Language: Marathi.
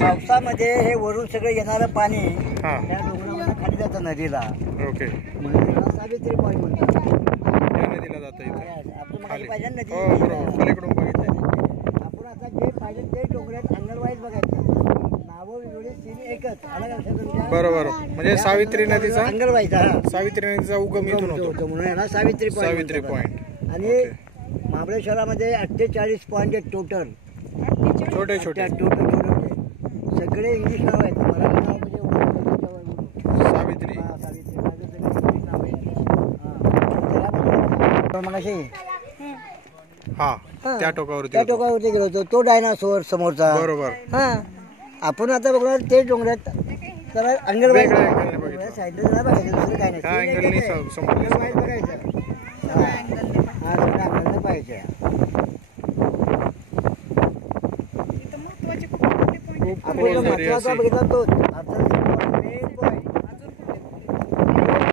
पावसामध्ये हे वरून सगळं येणारं पाणी हा त्या डोंगरामध्ये खाली जातं नदीला. ओके म्हणून त्याला सावित्री पॉईंट म्हणतात. या नदीला जातं इथं आपण खाली. मागे पाहिजे नदी. हो बरोबर पलीकडून बघितलं. आपण आता जे पाहिजे ते डोंगरात अंगणवाईज बघायचं. नावं वेगवेगळे सीन एकच. आलं का लक्षात तुमच्या? बरोबर म्हणजे सावित्री नदीचा अंगणवाईज. हा सावित्री नदीचा उगम इथून होतो म्हणून याला सावित्री सावित्री पॉईंट. पॉईंट. आणि महाबळेश्वरामध्ये 48 पॉईंट आहेत टोटल. छोटे छोटे सगळे इंग्लिश नाव आहेत. मराठी नाव म्हणजे सावित्री. हा त्या टोकावरती त्या होतो. टोकावरती गेलो होतो. तो डायनासोर समोरचा. बरोबर. हा आपण आता बघणार ते डोंगरात त्याला अंगणवाडी वेगळ्या अँगलने बघितलं. साईडला जरा बघायचं. दुसरं काय त्या अँगलने समोर बघायचं. हा दुसऱ्या अंगलने पाहिजे. खूप आपण महत्वाचा बघितला तो.